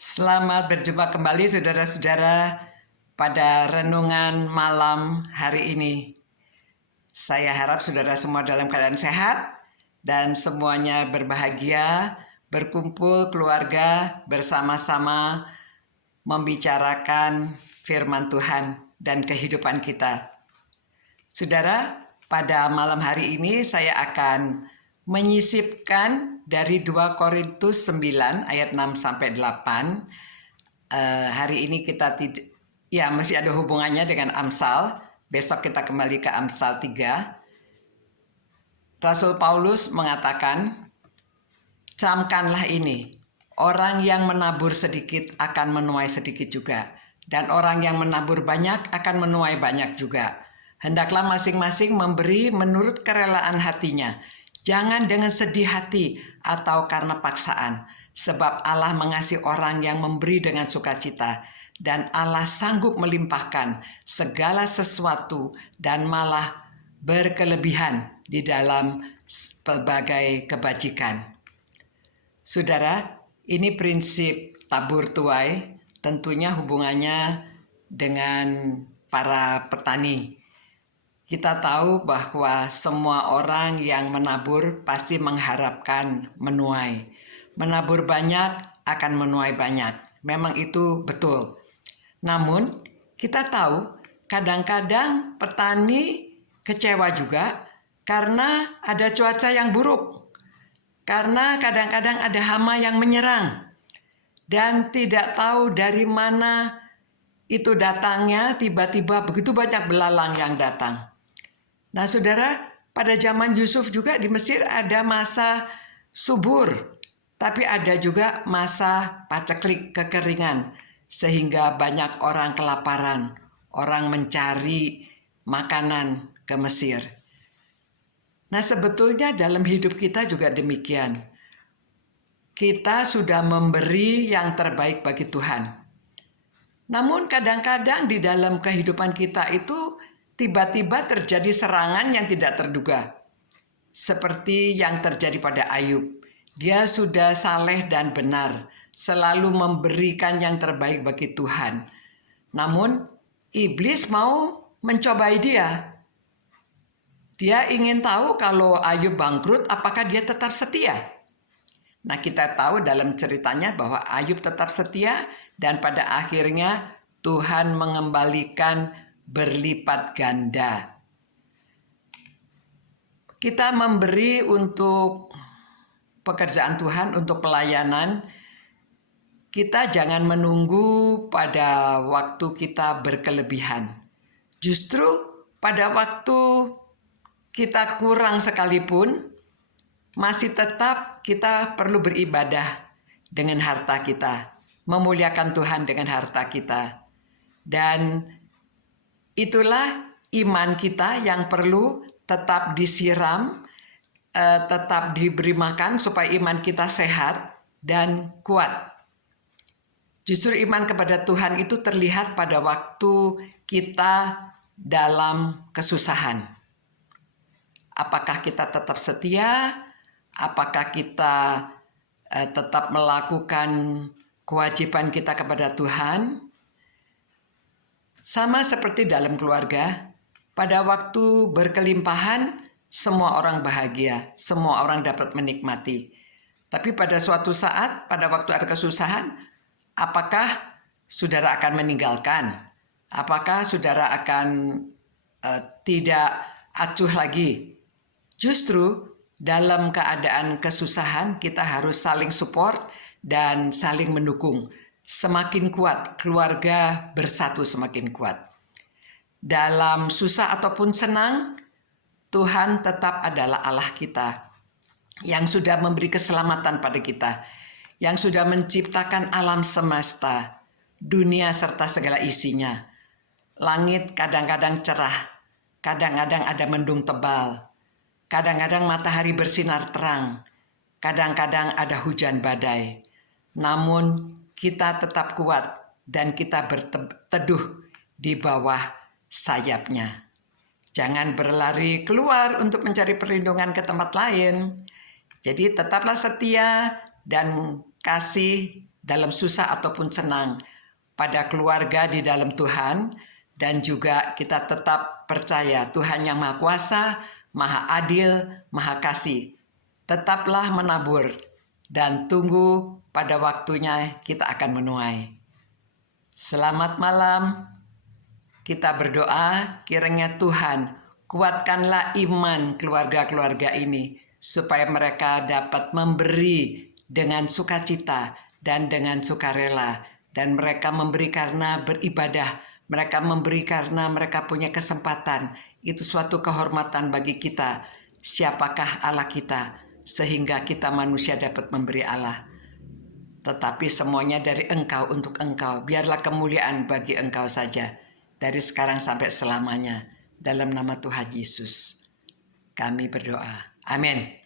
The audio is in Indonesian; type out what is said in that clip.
Selamat berjumpa kembali saudara-saudara pada renungan malam hari ini. Saya harap saudara semua dalam keadaan sehat dan semuanya berbahagia, berkumpul keluarga bersama-sama membicarakan firman Tuhan dan kehidupan kita. Saudara, pada malam hari ini saya akan menyisipkan dari 2 Korintus 9 ayat 6 sampai 8. Hari ini kita masih ada hubungannya dengan Amsal. Besok kita kembali ke Amsal 3. Rasul Paulus mengatakan, "Camkanlah ini, orang yang menabur sedikit akan menuai sedikit juga, dan orang yang menabur banyak akan menuai banyak juga. Hendaklah masing-masing memberi menurut kerelaan hatinya, jangan dengan sedih hati atau karena paksaan, sebab Allah mengasihi orang yang memberi dengan sukacita, dan Allah sanggup melimpahkan segala sesuatu dan malah berkelebihan di dalam pelbagai kebajikan." Saudara, ini prinsip tabur tuai, tentunya hubungannya dengan para petani. Kita tahu bahwa semua orang yang menabur pasti mengharapkan menuai. Menabur banyak akan menuai banyak. Memang itu betul. Namun, kita tahu kadang-kadang petani kecewa juga karena ada cuaca yang buruk. Karena kadang-kadang ada hama yang menyerang. Dan tidak tahu dari mana itu datangnya, tiba-tiba begitu banyak belalang yang datang. Nah saudara, pada zaman Yusuf juga di Mesir ada masa subur, tapi ada juga masa paceklik, kekeringan, sehingga banyak orang kelaparan, orang mencari makanan ke Mesir. Nah sebetulnya dalam hidup kita juga demikian. Kita sudah memberi yang terbaik bagi Tuhan. Namun kadang-kadang di dalam kehidupan kita itu tiba-tiba terjadi serangan yang tidak terduga. Seperti yang terjadi pada Ayub. Dia sudah saleh dan benar, selalu memberikan yang terbaik bagi Tuhan. Namun iblis mau mencobai dia. Dia ingin tahu kalau Ayub bangkrut, apakah dia tetap setia? Nah kita tahu dalam ceritanya bahwa Ayub tetap setia dan pada akhirnya Tuhan mengembalikan berlipat ganda. Kita memberi untuk pekerjaan Tuhan, untuk pelayanan. Kita jangan menunggu pada waktu kita berkelebihan. Justru pada waktu kita kurang sekalipun, masih tetap kita perlu beribadah dengan harta kita, memuliakan Tuhan dengan harta kita. Dan itulah iman kita yang perlu tetap disiram, tetap diberi makan supaya iman kita sehat dan kuat. Justru iman kepada Tuhan itu terlihat pada waktu kita dalam kesusahan. Apakah kita tetap setia? Apakah kita tetap melakukan kewajiban kita kepada Tuhan? Sama seperti dalam keluarga, pada waktu berkelimpahan, semua orang bahagia, semua orang dapat menikmati. Tapi pada suatu saat, pada waktu ada kesusahan, apakah saudara akan meninggalkan? Apakah saudara akan tidak acuh lagi? Justru dalam keadaan kesusahan, kita harus saling support dan saling mendukung. Semakin kuat, keluarga bersatu semakin kuat. Dalam susah ataupun senang, Tuhan tetap adalah Allah kita yang sudah memberi keselamatan pada kita, yang sudah menciptakan alam semesta, dunia serta segala isinya. Langit kadang-kadang cerah, kadang-kadang ada mendung tebal, kadang-kadang matahari bersinar terang, kadang-kadang ada hujan badai. Namun kita tetap kuat dan kita berteduh di bawah sayapnya. Jangan berlari keluar untuk mencari perlindungan ke tempat lain. Jadi tetaplah setia dan kasih dalam susah ataupun senang, pada keluarga di dalam Tuhan, dan juga kita tetap percaya Tuhan yang Maha Kuasa, Maha Adil, Maha Kasih. Tetaplah menabur dan tunggu pada waktunya kita akan menuai. Selamat malam. Kita berdoa kiranya Tuhan kuatkanlah iman keluarga-keluarga ini supaya mereka dapat memberi dengan sukacita dan dengan sukarela, dan mereka memberi karena beribadah, mereka memberi karena mereka punya kesempatan. Itu suatu kehormatan bagi kita. Siapakah Allah kita sehingga kita manusia dapat memberi Allah? Tetapi semuanya dari Engkau untuk Engkau. Biarlah kemuliaan bagi Engkau saja, dari sekarang sampai selamanya. Dalam nama Tuhan Yesus kami berdoa. Amin.